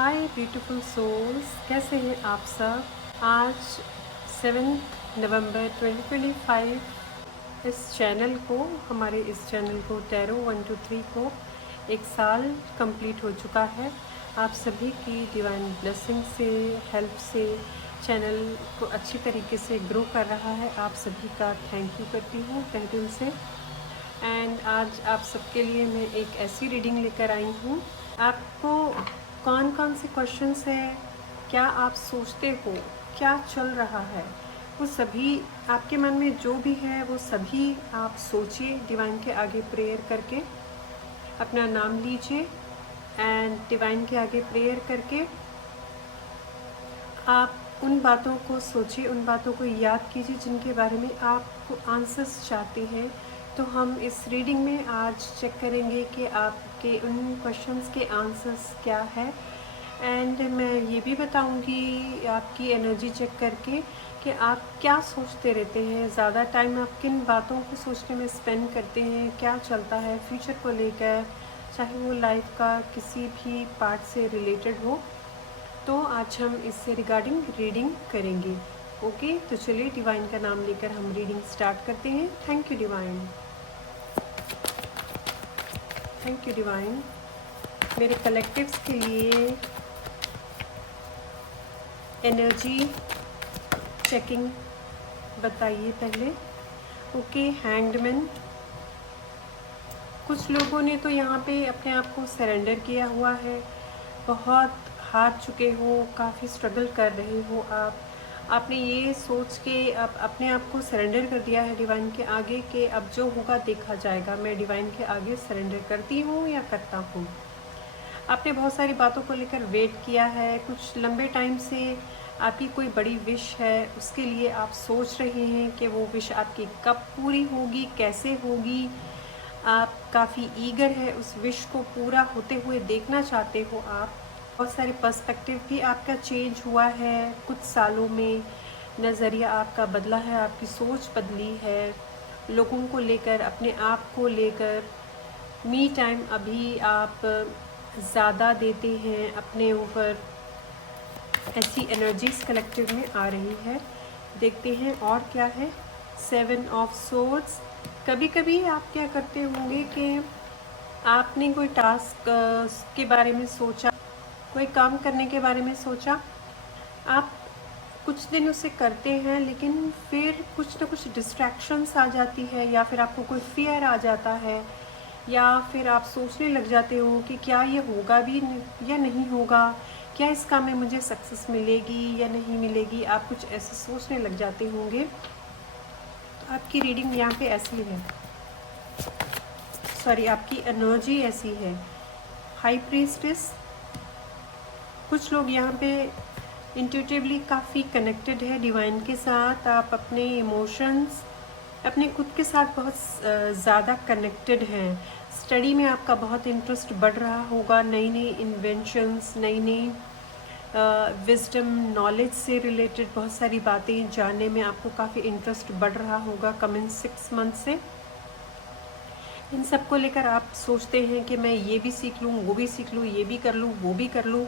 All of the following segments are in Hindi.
हाय ब्यूटीफुल सोल्स, कैसे हैं आप सब। आज 7 नवंबर 2025 हमारे इस चैनल को टैरो 123 को 1 साल कंप्लीट हो चुका है। आप सभी की डिवाइन ब्लेसिंग से, हेल्प से चैनल को अच्छी तरीके से ग्रो कर रहा है। आप सभी का थैंक यू करती हूँ तहे दिल से। एंड आज आप सबके लिए मैं एक ऐसी रीडिंग लेकर आई हूँ। आपको कौन कौन से क्वेश्चंस हैं, क्या आप सोचते हो, क्या चल रहा है, वो सभी आपके मन में जो भी है वो सभी आप सोचिए। डिवाइन के आगे प्रेयर करके अपना नाम लीजिए एंड डिवाइन के आगे प्रेयर करके आप उन बातों को सोचिए, उन बातों को याद कीजिए जिनके बारे में आपको आंसर्स चाहते हैं। तो हम इस रीडिंग में आज चेक करेंगे कि आपके उन क्वेश्चंस के आंसर्स क्या है। एंड मैं ये भी बताऊंगी आपकी एनर्जी चेक करके कि आप क्या सोचते रहते हैं, ज़्यादा टाइम आप किन बातों को सोचने में स्पेंड करते हैं, क्या चलता है फ्यूचर को लेकर, चाहे वो लाइफ का किसी भी पार्ट से रिलेटेड हो। तो आज हम इससे रिगार्डिंग रीडिंग करेंगे। ओके, तो चलिए डिवाइन का नाम लेकर हम रीडिंग स्टार्ट करते हैं। Thank you divine, thank you divine. मेरे कलेक्टिव्स के लिए एनर्जी चेकिंग बताइए पहले। ओके, हैंगडमैन। कुछ लोगों ने तो यहाँ पे अपने आप को सरेंडर किया हुआ है, बहुत हार चुके हो, काफ़ी स्ट्रगल कर रहे हो आपने ये सोच के आप अपने आप को सरेंडर कर दिया है डिवाइन के आगे कि अब जो होगा देखा जाएगा, मैं डिवाइन के आगे सरेंडर करती हूँ या करता हूँ। आपने बहुत सारी बातों को लेकर वेट किया है, कुछ लंबे टाइम से आपकी कोई बड़ी विश है, उसके लिए आप सोच रहे हैं कि वो विश आपकी कब पूरी होगी, कैसे होगी। आप काफ़ी ईगर है, उस विश को पूरा होते हुए देखना चाहते हो। आप बहुत सारे पर्सपेक्टिव भी आपका चेंज हुआ है कुछ सालों में, नज़रिया आपका बदला है, आपकी सोच बदली है लोगों को लेकर, अपने आप को लेकर। मी टाइम अभी आप ज़्यादा देते हैं अपने ऊपर, ऐसी एनर्जीज कलेक्टिव में आ रही है। देखते हैं और क्या है। 7 ऑफ सोर्ड्स। कभी कभी आप क्या करते होंगे कि आपने कोई टास्क के बारे में सोचा, कोई काम करने के बारे में सोचा, आप कुछ दिन उसे करते हैं लेकिन फिर कुछ ना कुछ डिस्ट्रैक्शंस आ जाती है, या फिर आपको कोई फियर आ जाता है, या फिर आप सोचने लग जाते हो कि क्या ये होगा भी या नहीं होगा, क्या इस काम में मुझे सक्सेस मिलेगी या नहीं मिलेगी। आप कुछ ऐसे सोचने लग जाते होंगे। तो आपकी रीडिंग यहाँ पे ऐसी है, सॉरी आपकी एनर्जी ऐसी है। High priestess. कुछ लोग यहाँ पे इंट्यूटिवली काफ़ी कनेक्टेड है डिवाइन के साथ। आप अपने इमोशंस, अपने खुद के साथ बहुत ज़्यादा कनेक्टेड हैं। स्टडी में आपका बहुत इंटरेस्ट बढ़ रहा होगा, नई नई इन्वेंशंस, नई नई विजडम, नॉलेज से रिलेटेड बहुत सारी बातें जानने में आपको काफ़ी इंटरेस्ट बढ़ रहा होगा कमिंग 6 मंथ से। इन सब को लेकर आप सोचते हैं कि मैं ये भी सीख लूँ, वो भी सीख लूँ, ये भी कर लूँ, वो भी कर लूँ।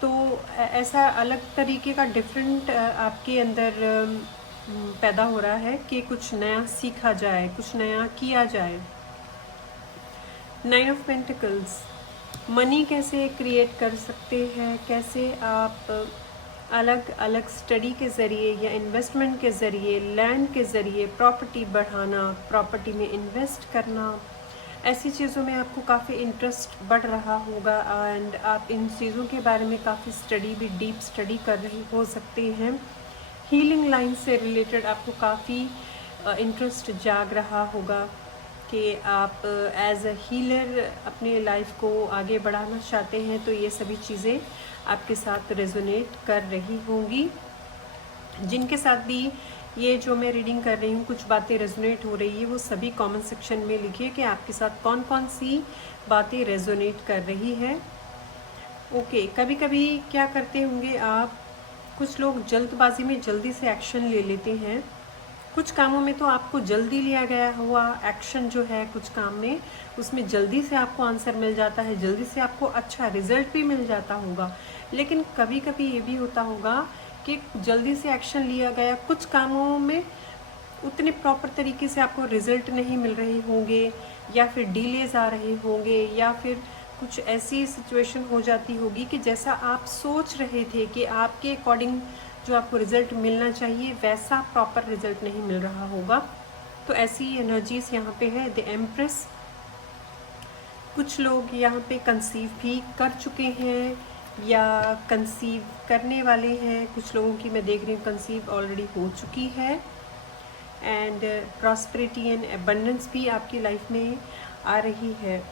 तो ऐसा अलग तरीके का डिफरेंट आपके अंदर पैदा हो रहा है कि कुछ नया सीखा जाए, कुछ नया किया जाए। 9 ऑफ पेंटिकल्स। मनी कैसे क्रिएट कर सकते हैं, कैसे आप अलग अलग स्टडी के ज़रिए या इन्वेस्टमेंट के ज़रिए, लैंड के ज़रिए प्रॉपर्टी बढ़ाना, प्रॉपर्टी में इन्वेस्ट करना, ऐसी चीज़ों में आपको काफ़ी इंटरेस्ट बढ़ रहा होगा। एंड आप इन चीज़ों के बारे में काफ़ी स्टडी भी, डीप स्टडी कर रहे हो सकते हैं। हीलिंग लाइन से रिलेटेड आपको काफ़ी इंटरेस्ट जाग रहा होगा कि आप एज अ हीलर अपने लाइफ को आगे बढ़ाना चाहते हैं। तो ये सभी चीज़ें आपके साथ रेजोनेट कर रही होंगी। जिनके साथ भी ये जो मैं रीडिंग कर रही हूँ कुछ बातें रेजोनेट हो रही है, वो सभी कमेंट सेक्शन में लिखिए कि आपके साथ कौन कौन सी बातें रेजोनेट कर रही है। ओके, कभी कभी क्या करते होंगे आप, कुछ लोग जल्दबाजी में जल्दी से एक्शन ले लेते हैं। कुछ कामों में तो आपको जल्दी लिया गया हुआ एक्शन जो है कुछ काम में, उसमें जल्दी से आपको आंसर मिल जाता है, जल्दी से आपको अच्छा रिजल्ट भी मिल जाता होगा। लेकिन कभी कभी ये भी होता होगा कि जल्दी से एक्शन लिया गया कुछ कामों में उतने प्रॉपर तरीके से आपको रिजल्ट नहीं मिल रहे होंगे, या फिर डिलेज आ रहे होंगे, या फिर कुछ ऐसी सिचुएशन हो जाती होगी कि जैसा आप सोच रहे थे कि आपके अकॉर्डिंग जो आपको रिजल्ट मिलना चाहिए वैसा प्रॉपर रिजल्ट नहीं मिल रहा होगा। तो ऐसी एनर्जीज यहाँ पे है द एम्प्रेस। कुछ लोग यहाँ पे कंसीव भी कर चुके हैं या कंसीव करने वाले हैं। कुछ लोगों की मैं देख रही हूँ कंसीव ऑलरेडी हो चुकी है। एंड प्रॉस्पेरिटी एंड एबंडेंस भी आपकी लाइफ में आ रही है।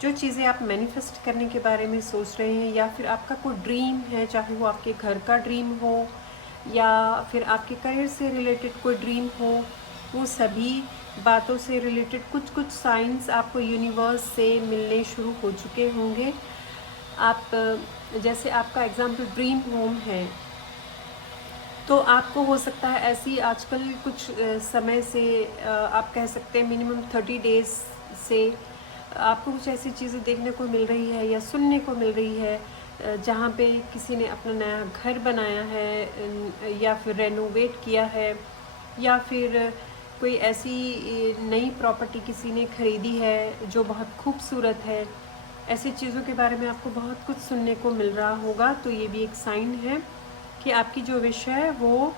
जो चीज़ें आप मैनिफेस्ट करने के बारे में सोच रहे हैं, या फिर आपका कोई ड्रीम है, चाहे वो आपके घर का ड्रीम हो या फिर आपके करियर से रिलेटेड कोई ड्रीम हो, वो सभी बातों से रिलेटेड कुछ कुछ साइंस आपको यूनिवर्स से मिलने शुरू हो चुके होंगे। आप जैसे आपका एग्जाम्पल ड्रीम होम है, तो आपको हो सकता है ऐसी आजकल कुछ समय से आप कह सकते हैं मिनिमम 30 डेज़ से आपको कुछ ऐसी चीज़ें देखने को मिल रही है या सुनने को मिल रही है जहाँ पे किसी ने अपना नया घर बनाया है या फिर रेनोवेट किया है, या फिर कोई ऐसी नई प्रॉपर्टी किसी ने ख़रीदी है जो बहुत खूबसूरत है। ऐसी चीज़ों के बारे में आपको बहुत कुछ सुनने को मिल रहा होगा। तो ये भी एक साइन है कि आपकी जो विश है वो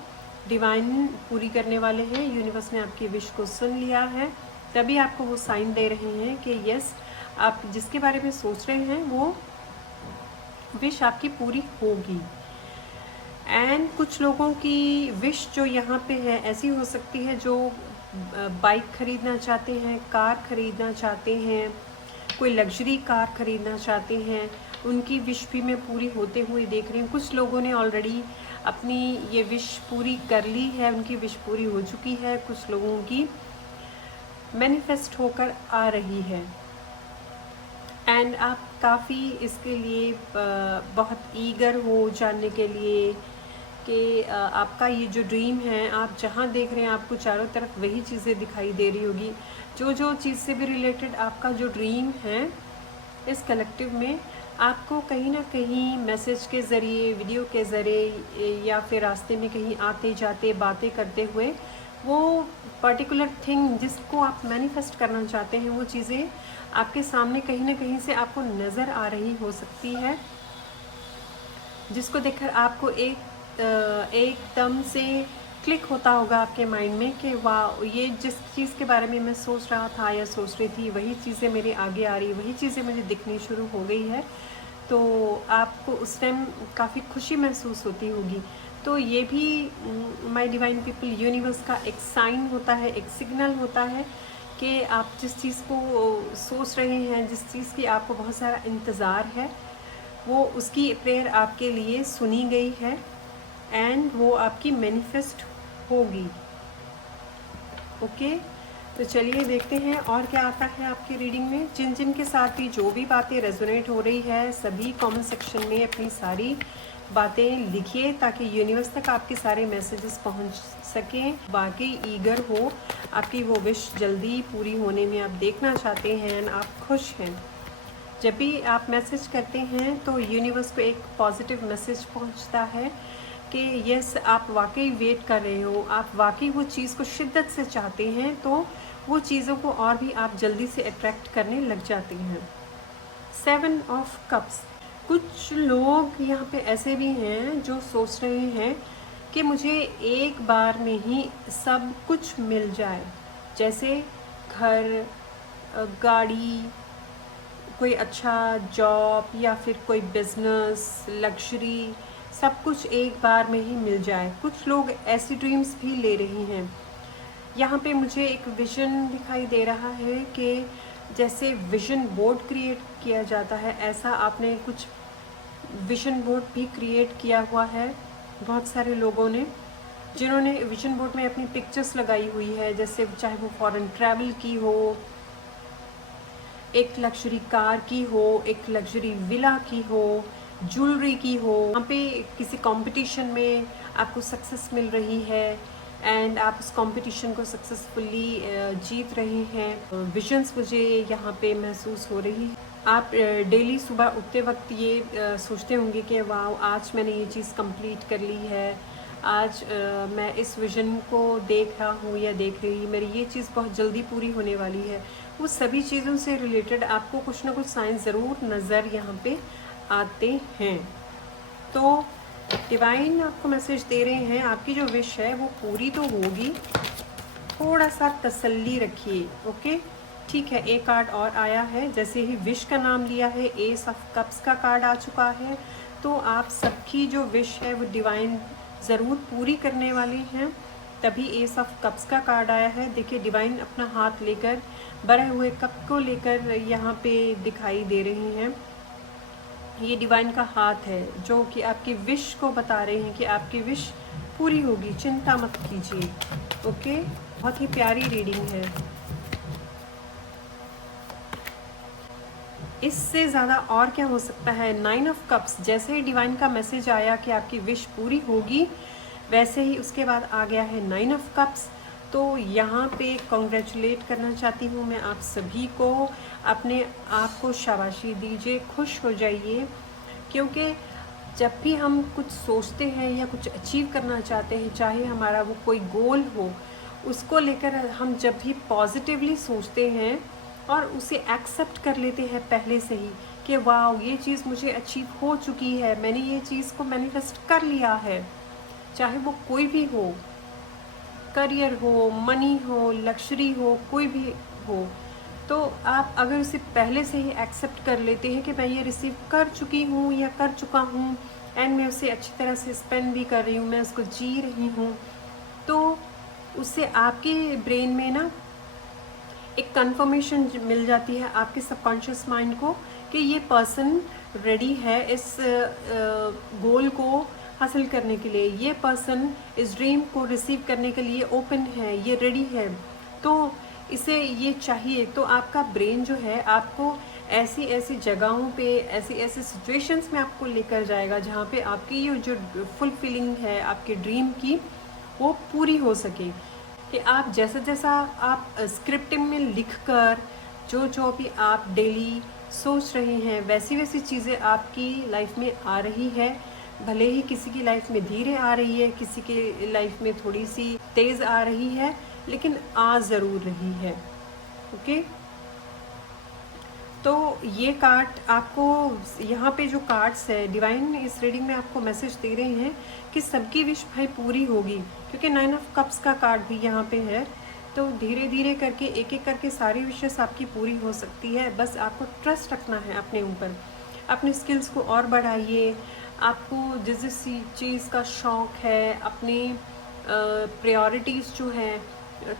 डिवाइन पूरी करने वाले हैं। यूनिवर्स ने आपकी विश को सुन लिया है, तभी आपको वो साइन दे रहे हैं कि यस, आप जिसके बारे में सोच रहे हैं वो विश आपकी पूरी होगी। एंड कुछ लोगों की विश जो यहाँ पे है ऐसी हो सकती है जो बाइक खरीदना चाहते हैं, कार खरीदना चाहते हैं, कोई लग्जरी कार खरीदना चाहते हैं, उनकी विश भी मैं पूरी होते हुए देख रही हूँ। कुछ लोगों ने ऑलरेडी अपनी ये विश पूरी कर ली है, उनकी विश पूरी हो चुकी है, कुछ लोगों की मैनिफेस्ट होकर आ रही है। एंड आप काफ़ी इसके लिए बहुत ईगर हो जानने के लिए कि आपका ये जो ड्रीम है, आप जहाँ देख रहे हैं आपको चारों तरफ वही चीज़ें दिखाई दे रही होगी। जो चीज़ से भी रिलेटेड आपका जो ड्रीम है, इस कलेक्टिव में आपको कहीं ना कहीं मैसेज के ज़रिए, वीडियो के ज़रिए, या फिर रास्ते में कहीं आते जाते बातें करते हुए वो पर्टिकुलर थिंग जिसको आप मैनिफेस्ट करना चाहते हैं वो चीज़ें आपके सामने कहीं ना कहीं से आपको नज़र आ रही हो सकती है, जिसको देखकर आपको एकदम से क्लिक होता होगा आपके माइंड में कि वाह, ये जिस चीज़ के बारे में मैं सोच रहा था या सोच रही थी वही चीज़ें मेरे आगे आ रही, वही चीज़ें मुझे दिखनी शुरू हो गई है। तो आपको उस टाइम काफ़ी खुशी महसूस होती होगी। तो ये भी माय डिवाइन पीपल यूनिवर्स का एक साइन होता है, एक सिग्नल होता है कि आप जिस चीज़ को सोच रहे हैं, जिस चीज़ की आपको बहुत सारा इंतज़ार है, वो उसकी प्रेयर आपके लिए सुनी गई है एंड वो आपकी मैनिफेस्ट होगी। ओके, तो चलिए देखते हैं और क्या आता है आपकी रीडिंग में। जिन जिन के साथ भी जो भी बातें रेजोनेट हो रही है सभी कमेंट सेक्शन में अपनी सारी बातें लिखिए ताकि यूनिवर्स तक आपके सारे मैसेजेस पहुंच सकें। बाकी ईगर हो, आपकी वो विश जल्दी पूरी होने में आप देखना चाहते हैं, आप खुश हैं। जब भी आप मैसेज करते हैं तो यूनिवर्स को एक पॉजिटिव मैसेज पहुंचता है कि यस, आप वाकई वेट कर रहे हो, आप वाकई वो चीज़ को शिद्दत से चाहते हैं, तो वो चीज़ों को और भी आप जल्दी से अट्रैक्ट करने लग जाते हैं। 7 ऑफ कप्स। कुछ लोग यहाँ पे ऐसे भी हैं जो सोच रहे हैं कि मुझे एक बार में ही सब कुछ मिल जाए, जैसे घर, गाड़ी, कोई अच्छा जॉब या फिर कोई बिजनेस, लग्जरी, सब कुछ एक बार में ही मिल जाए। कुछ लोग ऐसी ड्रीम्स भी ले रही हैं। यहाँ पे मुझे एक विज़न दिखाई दे रहा है कि जैसे विज़न बोर्ड क्रिएट किया जाता है, ऐसा आपने कुछ विज़न बोर्ड भी क्रिएट किया हुआ है बहुत सारे लोगों ने, जिन्होंने विज़न बोर्ड में अपनी पिक्चर्स लगाई हुई है, जैसे चाहे वो फॉरेन ट्रैवल की हो, एक लग्जरी कार की हो, एक लग्जरी विला की हो, ज्वेलरी की हो, वहाँ पे किसी कंपटीशन में आपको सक्सेस मिल रही है, एंड आप उस कंपटीशन को सक्सेसफुली जीत रहे हैं। विजन्स मुझे यहाँ पे महसूस हो रही है। आप डेली सुबह उठते वक्त ये सोचते होंगे कि वाह, आज मैंने ये चीज़ कंप्लीट कर ली है, आज मैं इस विज़न को देख रहा हूँ या देख रही, मेरी ये चीज़ बहुत जल्दी पूरी होने वाली है। वो सभी चीज़ों से रिलेटेड आपको कुछ ना कुछ साइंस ज़रूर नज़र यहाँ पे आते हैं। तो डिवाइन आपको मैसेज दे रहे हैं, आपकी जो विश है वो पूरी तो होगी, थोड़ा सा तसल्ली रखिए। ओके, ठीक है। एक कार्ड और आया है, जैसे ही विश का नाम लिया है एस ऑफ कप्स का कार्ड आ चुका है। तो आप सबकी जो विश है वो डिवाइन ज़रूर पूरी करने वाले हैं, तभी एस ऑफ कप्स का कार्ड आया है। देखिए, डिवाइन अपना हाथ लेकर भरे हुए कप को लेकर यहाँ पे दिखाई दे रही हैं। ये डिवाइन का हाथ है जो कि आपकी विश को बता रहे हैं कि आपकी विश पूरी होगी, चिंता मत कीजिए। ओके, बहुत ही प्यारी रीडिंग है। इससे ज़्यादा और क्या हो सकता है। 9 ऑफ कप्स, जैसे ही डिवाइन का मैसेज आया कि आपकी विश पूरी होगी, वैसे ही उसके बाद आ गया है 9 ऑफ कप्स। तो यहाँ पे कॉन्ग्रेचुलेट करना चाहती हूँ मैं आप सभी को, अपने आप को शाबाशी दीजिए, खुश हो जाइए, क्योंकि जब भी हम कुछ सोचते हैं या कुछ अचीव करना चाहते हैं, चाहे हमारा वो कोई गोल हो, उसको लेकर हम जब भी पॉजिटिवली सोचते हैं और उसे एक्सेप्ट कर लेते हैं पहले से ही कि वाह, ये चीज़ मुझे अचीव हो चुकी है, मैंने ये चीज़ को मैनिफेस्ट कर लिया है, चाहे वो कोई भी हो, करियर हो, मनी हो, लग्जरी हो, कोई भी हो। तो आप अगर उसे पहले से ही एक्सेप्ट कर लेते हैं कि मैं ये रिसीव कर चुकी हूँ या कर चुका हूँ, एंड मैं उसे अच्छी तरह से स्पेंड भी कर रही हूँ, मैं उसको जी रही हूँ, तो उससे आपके ब्रेन में ना एक कंफर्मेशन मिल जाती है आपके सबकॉन्शियस माइंड को कि ये पर्सन रेडी है इस गोल को हासिल करने के लिए, ये पर्सन इस ड्रीम को रिसीव करने के लिए ओपन है, ये रेडी है, तो इसे ये चाहिए। तो आपका ब्रेन जो है आपको ऐसी ऐसी जगहों पे, ऐसी ऐसी सिचुएशंस में आपको लेकर जाएगा जहाँ पे आपकी ये जो फुलफिलिंग है आपके ड्रीम की, वो पूरी हो सके। कि आप जैसा जैसा आप स्क्रिप्टिंग में लिखकर जो जो भी आप डेली सोच रहे हैं, वैसी वैसी चीज़ें आपकी लाइफ में आ रही है। भले ही किसी की लाइफ में धीरे आ रही है, किसी की लाइफ में थोड़ी सी तेज़ आ रही है, लेकिन आ ज़रूर रही है। ओके, तो ये कार्ड आपको, यहाँ पे जो कार्ड्स है डिवाइन इस रीडिंग में आपको मैसेज दे रहे हैं कि सबकी विश भाई पूरी होगी, क्योंकि 9 ऑफ कप्स का कार्ड भी यहाँ पे है। तो धीरे धीरे करके एक एक करके सारी विशेस आपकी पूरी हो सकती है। बस आपको ट्रस्ट रखना है अपने ऊपर, अपने स्किल्स को और बढ़ाइए। आपको जिस जिस चीज़ का शौक़ है, अपनी प्रायोरिटीज़ जो है,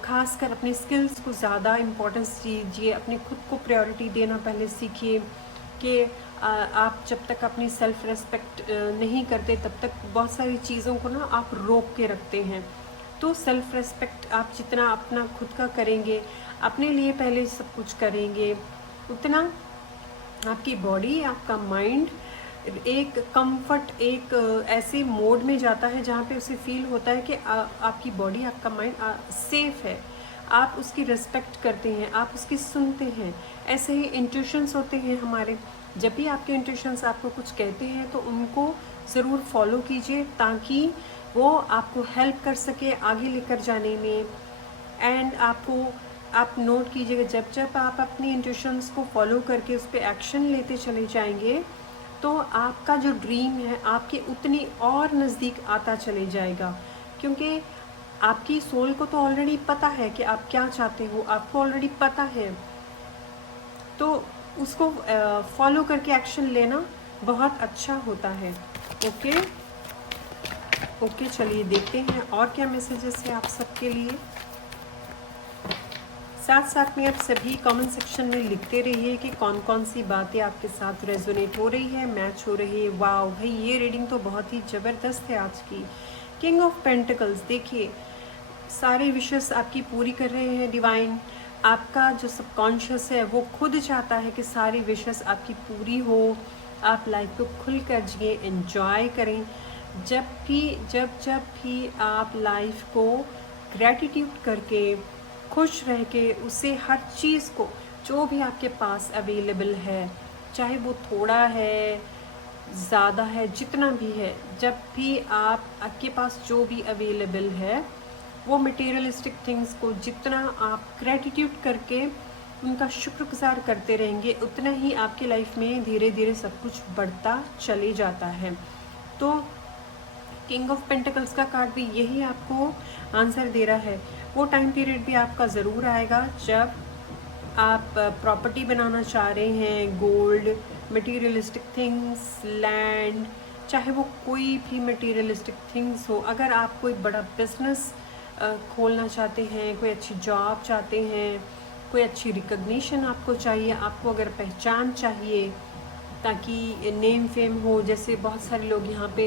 खासकर अपने स्किल्स को ज़्यादा इम्पोर्टेंस दीजिए, अपने खुद को प्रायोरिटी देना पहले सीखिए। कि आप जब तक अपनी सेल्फ रेस्पेक्ट नहीं करते तब तक बहुत सारी चीज़ों को ना आप रोक के रखते हैं। तो सेल्फ रेस्पेक्ट आप जितना अपना खुद का करेंगे, अपने लिए पहले सब कुछ करेंगे, उतना आपकी बॉडी, आपका माइंड एक कंफर्ट, एक ऐसे मोड में जाता है जहाँ पे उसे फील होता है कि आपकी बॉडी, आपका माइंड सेफ है, आप उसकी रिस्पेक्ट करते हैं, आप उसकी सुनते हैं। ऐसे ही इंट्यूशंस होते हैं हमारे, जब भी आपके इंट्यूशंस आपको कुछ कहते हैं तो उनको ज़रूर फॉलो कीजिए, ताकि वो आपको हेल्प कर सके आगे लेकर जाने में। एंड आप नोट कीजिएगा, जब जब आप अपनी इंट्यूशंस को फॉलो करके उस पर एक्शन लेते चले जाएंगे, तो आपका जो ड्रीम है आपके उतनी और नज़दीक आता चले जाएगा। क्योंकि आपकी सोल को तो ऑलरेडी पता है कि आप क्या चाहते हो, आपको ऑलरेडी पता है, तो उसको फॉलो करके एक्शन लेना बहुत अच्छा होता है। ओके, चलिए देखते हैं और क्या मैसेजेस है आप सबके लिए। साथ साथ में आप सभी कमेंट सेक्शन में लिखते रहिए कि कौन कौन सी बातें आपके साथ रेजोनेट हो रही है, मैच हो रही है। वाह भाई, ये रीडिंग तो बहुत ही ज़बरदस्त है आज की। किंग ऑफ पेंटिकल्स, देखिए सारे विशेस आपकी पूरी कर रहे हैं डिवाइन। आपका जो सबकॉन्शियस है वो खुद चाहता है कि सारी विशेस आपकी पूरी हो, आप लाइफ को खुल कर जिए, एंजॉय करें। जब भी आप लाइफ को ग्रैटिट्यूड करके, खुश रह के, उससे हर चीज़ को जो भी आपके पास अवेलेबल है, चाहे वो थोड़ा है, ज़्यादा है, जितना भी है, जब भी आपके पास जो भी अवेलेबल है, वो मटेरियलिस्टिक थिंग्स को जितना आप ग्रैटिट्यूड करके उनका शुक्रगुजार करते रहेंगे, उतना ही आपके लाइफ में धीरे धीरे सब कुछ बढ़ता चले जाता है। तो किंग ऑफ पेंटिकल्स का कार्ड भी यही आपको आंसर दे रहा है। वो टाइम पीरियड भी आपका ज़रूर आएगा जब आप प्रॉपर्टी बनाना चाह रहे हैं, गोल्ड, मटेरियलिस्टिक थिंग्स, लैंड, चाहे वो कोई भी मटेरियलिस्टिक थिंग्स हो। अगर आप कोई बड़ा बिजनेस खोलना चाहते हैं, कोई अच्छी जॉब चाहते हैं, कोई अच्छी रिकग्निशन आपको चाहिए, आपको अगर पहचान चाहिए ताकि नेम फेम हो, जैसे बहुत सारे लोग यहाँ पे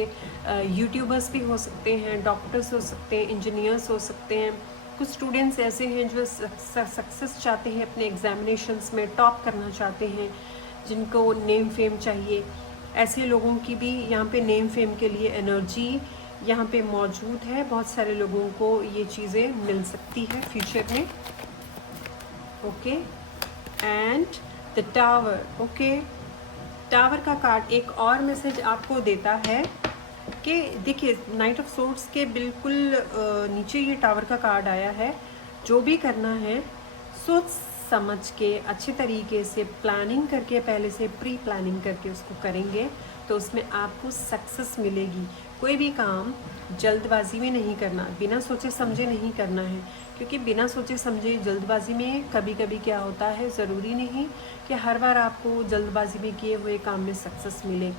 यूट्यूबर्स भी हो सकते हैं, डॉक्टर्स हो सकते हैं, इंजीनियर्स हो सकते हैं, कुछ स्टूडेंट्स ऐसे हैं जो सक्सेस चाहते हैं, अपने एग्जामिनेशंस में टॉप करना चाहते हैं, जिनको नेम फेम चाहिए। ऐसे लोगों की भी यहाँ पे नेम फेम के लिए एनर्जी यहाँ पे मौजूद है। बहुत सारे लोगों को ये चीज़ें मिल सकती है फ्यूचर में। Okay, and the tower. Okay, tower का कार्ड एक और मैसेज आपको देता है कि देखिए, नाइट ऑफ सोर्ड्स के बिल्कुल नीचे ये टावर का कार्ड आया है। जो भी करना है सोच समझ के, अच्छे तरीके से प्लानिंग करके, पहले से प्री प्लानिंग करके उसको करेंगे तो उसमें आपको सक्सेस मिलेगी। कोई भी काम जल्दबाजी में नहीं करना, बिना सोचे समझे नहीं करना है, क्योंकि बिना सोचे समझे जल्दबाजी में कभी कभी क्या होता है, ज़रूरी नहीं कि हर बार आपको जल्दबाजी में किए हुए काम में सक्सेस मिले।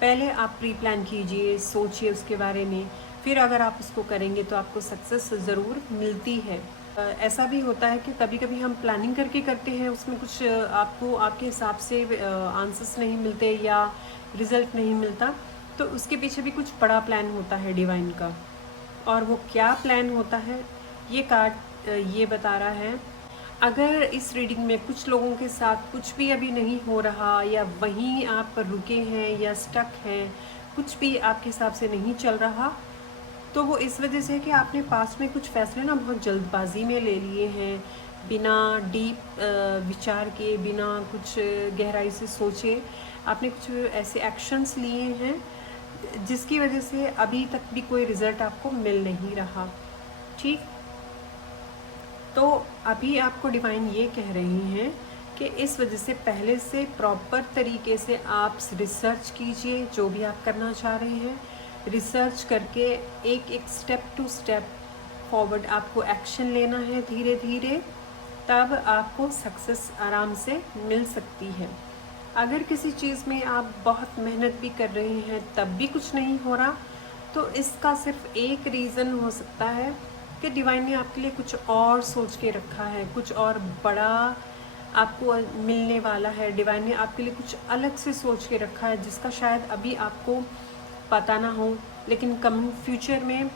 पहले आप प्री प्लान कीजिए, सोचिए उसके बारे में, फिर अगर आप उसको करेंगे तो आपको सक्सेस ज़रूर मिलती है। ऐसा भी होता है कि कभी कभी हम प्लानिंग करके करते हैं, उसमें कुछ आपको आपके हिसाब से आंसर्स नहीं मिलते या रिज़ल्ट नहीं मिलता, तो उसके पीछे भी कुछ बड़ा प्लान होता है डिवाइन का। और वो क्या प्लान होता है ये कार्ड ये बता रहा है। अगर इस रीडिंग में कुछ लोगों के साथ कुछ भी अभी नहीं हो रहा, या वहीं आप रुके हैं या स्टक हैं, कुछ भी आपके हिसाब से नहीं चल रहा, तो वो इस वजह से कि आपने पास में कुछ फैसले ना बहुत जल्दबाजी में ले लिए हैं, बिना डीप विचार के, बिना कुछ गहराई से सोचे आपने कुछ ऐसे एक्शंस लिए हैं जिसकी वजह से अभी तक भी कोई रिज़ल्ट आपको मिल नहीं रहा। ठीक, तो अभी आपको डिवाइन ये कह रही हैं कि इस वजह से पहले से प्रॉपर तरीके से आप रिसर्च कीजिए, जो भी आप करना चाह रहे हैं रिसर्च करके एक एक स्टेप टू स्टेप फॉरवर्ड आपको एक्शन लेना है धीरे धीरे, तब आपको सक्सेस आराम से मिल सकती है। अगर किसी चीज़ में आप बहुत मेहनत भी कर रहे हैं तब भी कुछ नहीं हो रहा, तो इसका सिर्फ एक रीज़न हो सकता है कि डिवाइन ने आपके लिए कुछ और सोच के रखा है, कुछ और बड़ा आपको मिलने वाला है। डिवाइन ने आपके लिए कुछ अलग से सोच के रखा है जिसका शायद अभी आपको पता ना हो, लेकिन कमिंग फ्यूचर में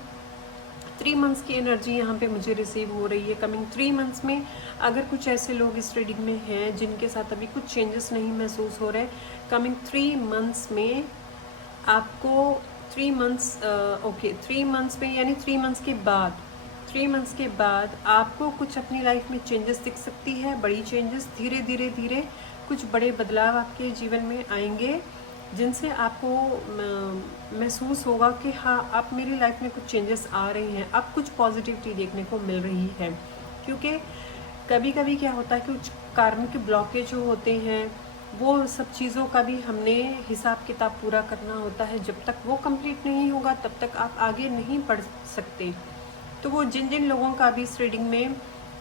3 मंथ्स की एनर्जी यहाँ पे मुझे रिसीव हो रही है। कमिंग 3 मंथ्स में अगर कुछ ऐसे लोग इस रीडिंग में हैं जिनके साथ अभी कुछ चेंजेस नहीं महसूस हो रहे, कमिंग 3 मंथ्स में आपको 3 मंथ्स 3 मंथ्स में, यानी 3 मंथ्स के बाद आपको कुछ अपनी लाइफ में चेंजेस दिख सकती है, बड़ी चेंजेस। धीरे धीरे धीरे कुछ बड़े बदलाव आपके जीवन में आएंगे जिनसे आपको महसूस होगा कि हाँ, अब मेरी लाइफ में कुछ चेंजेस आ रहे हैं, अब कुछ पॉजिटिविटी देखने को मिल रही है। क्योंकि कभी कभी क्या होता है कि कुछ कार्मिक ब्लॉकेज जो होते हैं, वो सब चीज़ों का भी हमने हिसाब किताब पूरा करना होता है। जब तक वो कंप्लीट नहीं होगा तब तक आप आगे नहीं बढ़ सकते। तो वो जिन जिन लोगों का भी इस रीडिंग में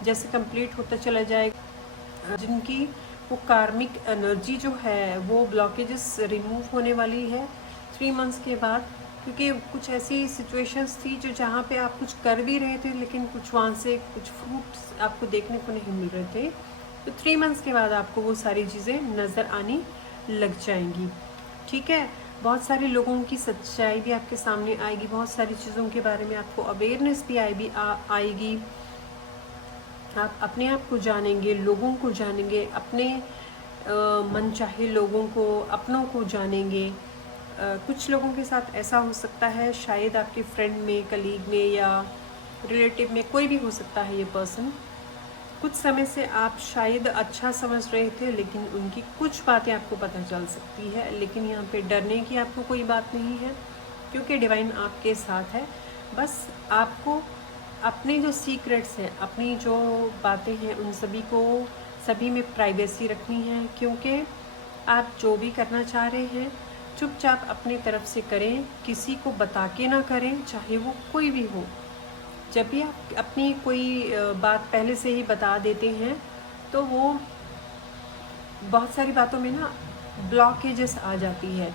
जैसे कंप्लीट होता चला जाएगा, जिनकी वो कार्मिक एनर्जी जो है वो ब्लॉकेजेस रिमूव होने वाली है 3 मंथ्स के बाद। क्योंकि कुछ ऐसी सिचुएशंस थी जो जहाँ पे आप कुछ कर भी रहे थे लेकिन कुछ वहाँ से कुछ फ्रूट्स आपको देखने को नहीं मिल रहे थे, तो 3 मंथ्स के बाद आपको वो सारी चीज़ें नज़र आनी लग जाएंगी। ठीक है, बहुत सारे लोगों की सच्चाई भी आपके सामने आएगी, बहुत सारी चीज़ों के बारे में आपको अवेयरनेस भी आएगी। आप अपने आप को जानेंगे, लोगों को जानेंगे, अपने मनचाहे लोगों को, अपनों को जानेंगे। कुछ लोगों के साथ ऐसा हो सकता है, शायद आपके फ्रेंड में, कलीग में, या रिलेटिव में कोई भी हो सकता है ये पर्सन। कुछ समय से आप शायद अच्छा समझ रहे थे, लेकिन उनकी कुछ बातें आपको पता चल सकती है, लेकिन यहाँ पे डरने की आपको कोई बात नहीं है, क्योंकि डिवाइन आपके साथ है। बस आपको अपने जो सीक्रेट्स हैं, अपनी जो बातें हैं, उन सभी में प्राइवेसी रखनी है, क्योंकि आप जो भी करना चाह रहे हैं चुपचाप अपनी तरफ से करें, किसी को बता के ना करें, चाहे वो कोई भी हो। जब भी आप अपनी कोई बात पहले से ही बता देते हैं तो वो बहुत सारी बातों में ना ब्लॉकेजेस आ जाती है,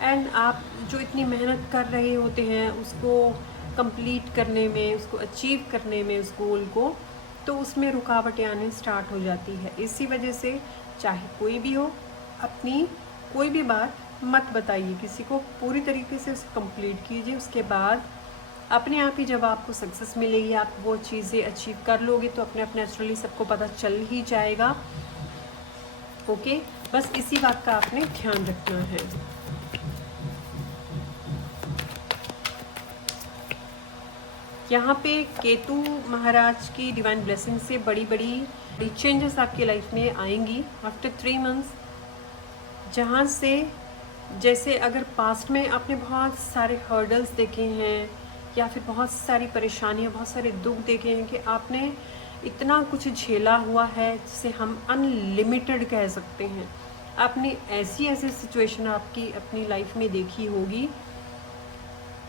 एंड आप जो इतनी मेहनत कर रहे होते हैं उसको कंप्लीट करने में, उसको अचीव करने में, उस गोल को, तो उसमें रुकावटें आने स्टार्ट हो जाती है। इसी वजह से चाहे कोई भी हो, अपनी कोई भी बात मत बताइए किसी को, पूरी तरीके से उसे कंप्लीट कीजिए। उसके बाद अपने आप ही जब आपको सक्सेस मिलेगी, आप वो चीज़ें अचीव कर लोगे, तो अपने आप नेचुरली सबको पता चल ही जाएगा। ओके, बस इसी बात का आपने ध्यान रखना है। यहाँ पे केतु महाराज की डिवाइन ब्लेसिंग से बड़ी बड़ी चेंजेस आपकी लाइफ में आएंगी आफ्टर 3 मंथ्स, जहाँ से जैसे अगर पास्ट में आपने बहुत सारे हर्डल्स देखे हैं या फिर बहुत सारी परेशानियाँ, बहुत सारे दुख देखे हैं कि आपने इतना कुछ झेला हुआ है जिसे हम अनलिमिटेड कह सकते हैं। आपने ऐसी सिचुएशन आपकी अपनी लाइफ में देखी होगी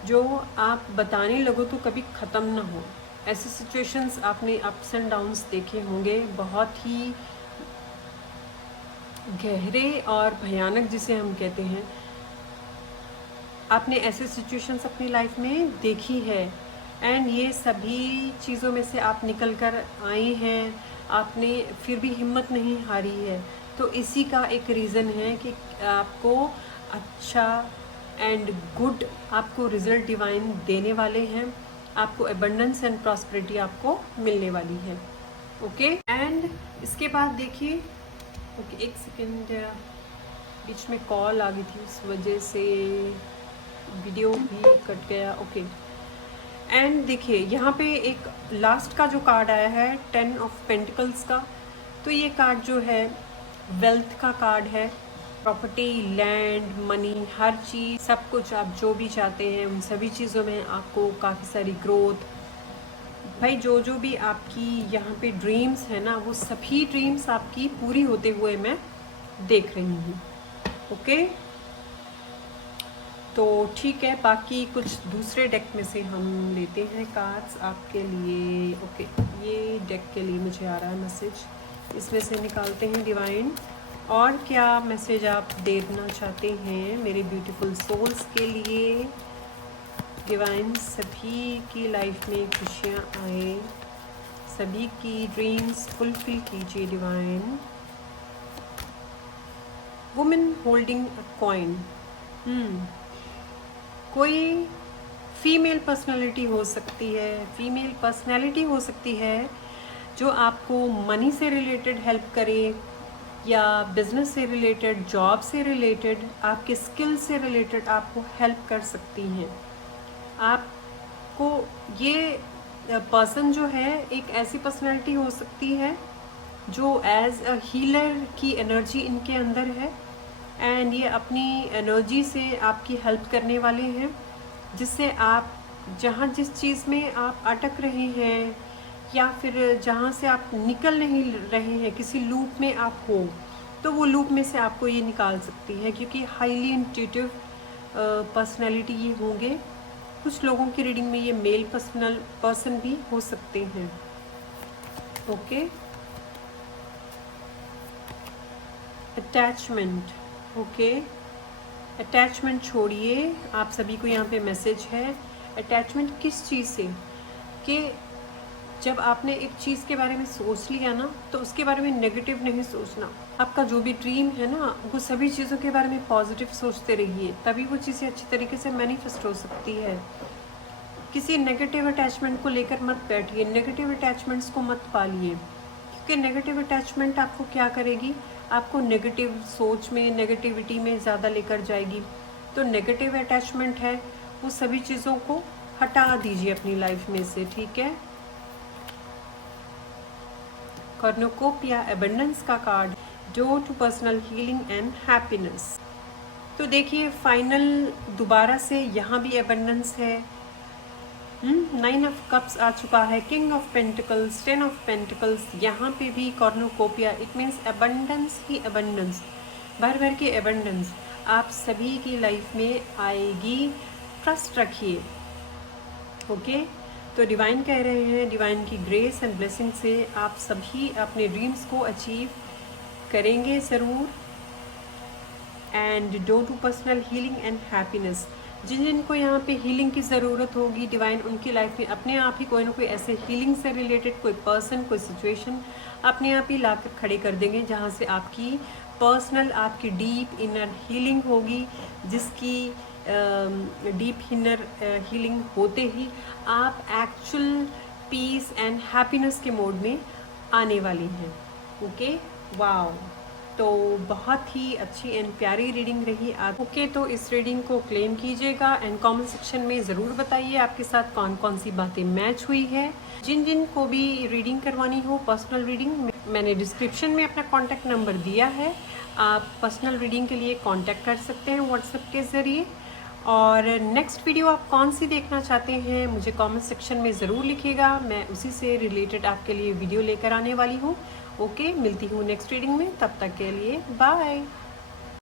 जो आप बताने लगो तो कभी ख़त्म ना हो। ऐसे सिचुएशंस आपने अप्स एंड डाउन्स देखे होंगे, बहुत ही गहरे और भयानक जिसे हम कहते हैं। आपने ऐसे सिचुएशंस अपनी लाइफ में देखी है, एंड ये सभी चीज़ों में से आप निकल कर आए हैं, आपने फिर भी हिम्मत नहीं हारी है। तो इसी का एक रीज़न है कि आपको अच्छा एंड गुड आपको रिजल्ट डिवाइन देने वाले हैं, आपको एबंडेंस एंड प्रॉस्पेरिटी आपको मिलने वाली है। ओके, एंड इसके बाद देखिए, ओके एक सेकेंड, बीच में कॉल आ गई थी, उस वजह से वीडियो भी कट गया। ओके, एंड देखिए यहाँ पे एक लास्ट का जो कार्ड आया है 10 ऑफ पेंटिकल्स का, तो ये कार्ड जो है वेल्थ का कार्ड है। प्रॉपर्टी, लैंड, मनी, हर चीज़, सब कुछ आप जो भी चाहते हैं उन सभी चीज़ों में आपको काफ़ी सारी ग्रोथ। भाई जो भी आपकी यहाँ पे ड्रीम्स है ना, वो सभी ड्रीम्स आपकी पूरी होते हुए मैं देख रही हूँ। ओके, तो ठीक है, बाकी कुछ दूसरे डेक में से हम लेते हैं कार्ड्स आपके लिए। ओके, ये डेक के लिए मुझे आ रहा है मैसेज, इसमें से निकालते हैं डिवाइन, और क्या मैसेज आप देना चाहते हैं मेरे ब्यूटीफुल सोल्स के लिए। डिवाइन सभी की लाइफ में खुशियाँ आए, सभी की ड्रीम्स फुलफिल कीजिए divine. Women holding a coin, कोई फीमेल पर्सनालिटी हो सकती है, फीमेल पर्सनालिटी हो सकती है जो आपको मनी से रिलेटेड हेल्प करे, या बिजनेस से रिलेटेड, जॉब से रिलेटेड, आपके स्किल से रिलेटेड आपको हेल्प कर सकती हैं। आपको ये पर्सन जो है एक ऐसी पर्सनालिटी हो सकती है जो एज अ हीलर की एनर्जी इनके अंदर है, एंड ये अपनी एनर्जी से आपकी हेल्प करने वाले हैं, जिससे आप जहाँ जिस चीज़ में आप अटक रहे हैं या फिर जहाँ से आप निकल नहीं रहे हैं, किसी लूप में आप हो, तो वो लूप में से आपको ये निकाल सकती है, क्योंकि हाईली इंट्यूटिव पर्सनैलिटी ये होंगे। कुछ लोगों की रीडिंग में ये मेल पर्सन भी हो सकते हैं। ओके, अटैचमेंट, ओके, अटैचमेंट छोड़िए, आप सभी को यहाँ पे मैसेज है। अटैचमेंट किस चीज़ से, कि जब आपने एक चीज़ के बारे में सोच लिया ना, तो उसके बारे में नेगेटिव नहीं सोचना। आपका जो भी ड्रीम है ना, वो सभी चीज़ों के बारे में पॉजिटिव सोचते रहिए, तभी वो चीज़ें अच्छी तरीके से मैनिफेस्ट हो सकती है। किसी नेगेटिव अटैचमेंट को लेकर मत बैठिए, नेगेटिव अटैचमेंट्स को मत पालिए, क्योंकि नेगेटिव अटैचमेंट आपको क्या करेगी, आपको नेगेटिव सोच में, नेगेटिविटी में ज़्यादा लेकर जाएगी। तो नेगेटिव अटैचमेंट है वो सभी चीज़ों को हटा दीजिए अपनी लाइफ में से, ठीक है। कॉर्नुकोपिया एबंडेंस का card, door to personal healing and happiness. तो देखिए फाइनल दोबारा से यहाँ भी एबंडेंस है। 9 ऑफ कप्स आ चुका है, king of pentacles, 10 of pentacles, यहाँ पे भी cornucopia. It means abundance he abundance, भर भर के एबंडेंस आप सभी की लाइफ में आएगी। ट्रस्ट रखिए, ओके। तो डिवाइन कह रहे हैं, डिवाइन की ग्रेस एंड ब्लेसिंग से आप सभी अपने ड्रीम्स को अचीव करेंगे ज़रूर। And door to personal healing and happiness. जिन जिनको यहाँ पे हीलिंग की ज़रूरत होगी, डिवाइन उनकी लाइफ में अपने आप ही कोई ना कोई ऐसे हीलिंग से रिलेटेड कोई पर्सन, कोई सिचुएशन अपने आप ही लाकर खड़े कर देंगे, जहाँ से आपकी पर्सनल, आपकी डीप इनर हीलिंग होगी, जिसकी डीप इनर हीलिंग होते ही आप एक्चुअल पीस एंड हैप्पीनेस के मोड में आने वाली हैं, ओके। वाओ, तो बहुत ही अच्छी एंड प्यारी रीडिंग रही आज। ओके, तो इस रीडिंग को क्लेम कीजिएगा एंड कमेंट सेक्शन में ज़रूर बताइए आपके साथ कौन कौन सी बातें मैच हुई है। जिन जिन को भी रीडिंग करवानी हो, पर्सनल रीडिंग, मैंने डिस्क्रिप्शन में अपना कॉन्टैक्ट नंबर दिया है, आप पर्सनल रीडिंग के लिए कॉन्टैक्ट कर सकते हैं व्हाट्सएप के ज़रिए। और नेक्स्ट वीडियो आप कौन सी देखना चाहते हैं मुझे कमेंट सेक्शन में ज़रूर लिखिएगा, मैं उसी से रिलेटेड आपके लिए वीडियो लेकर आने वाली हूँ। ओके, मिलती हूँ नेक्स्ट रीडिंग में, तब तक के लिए बाय।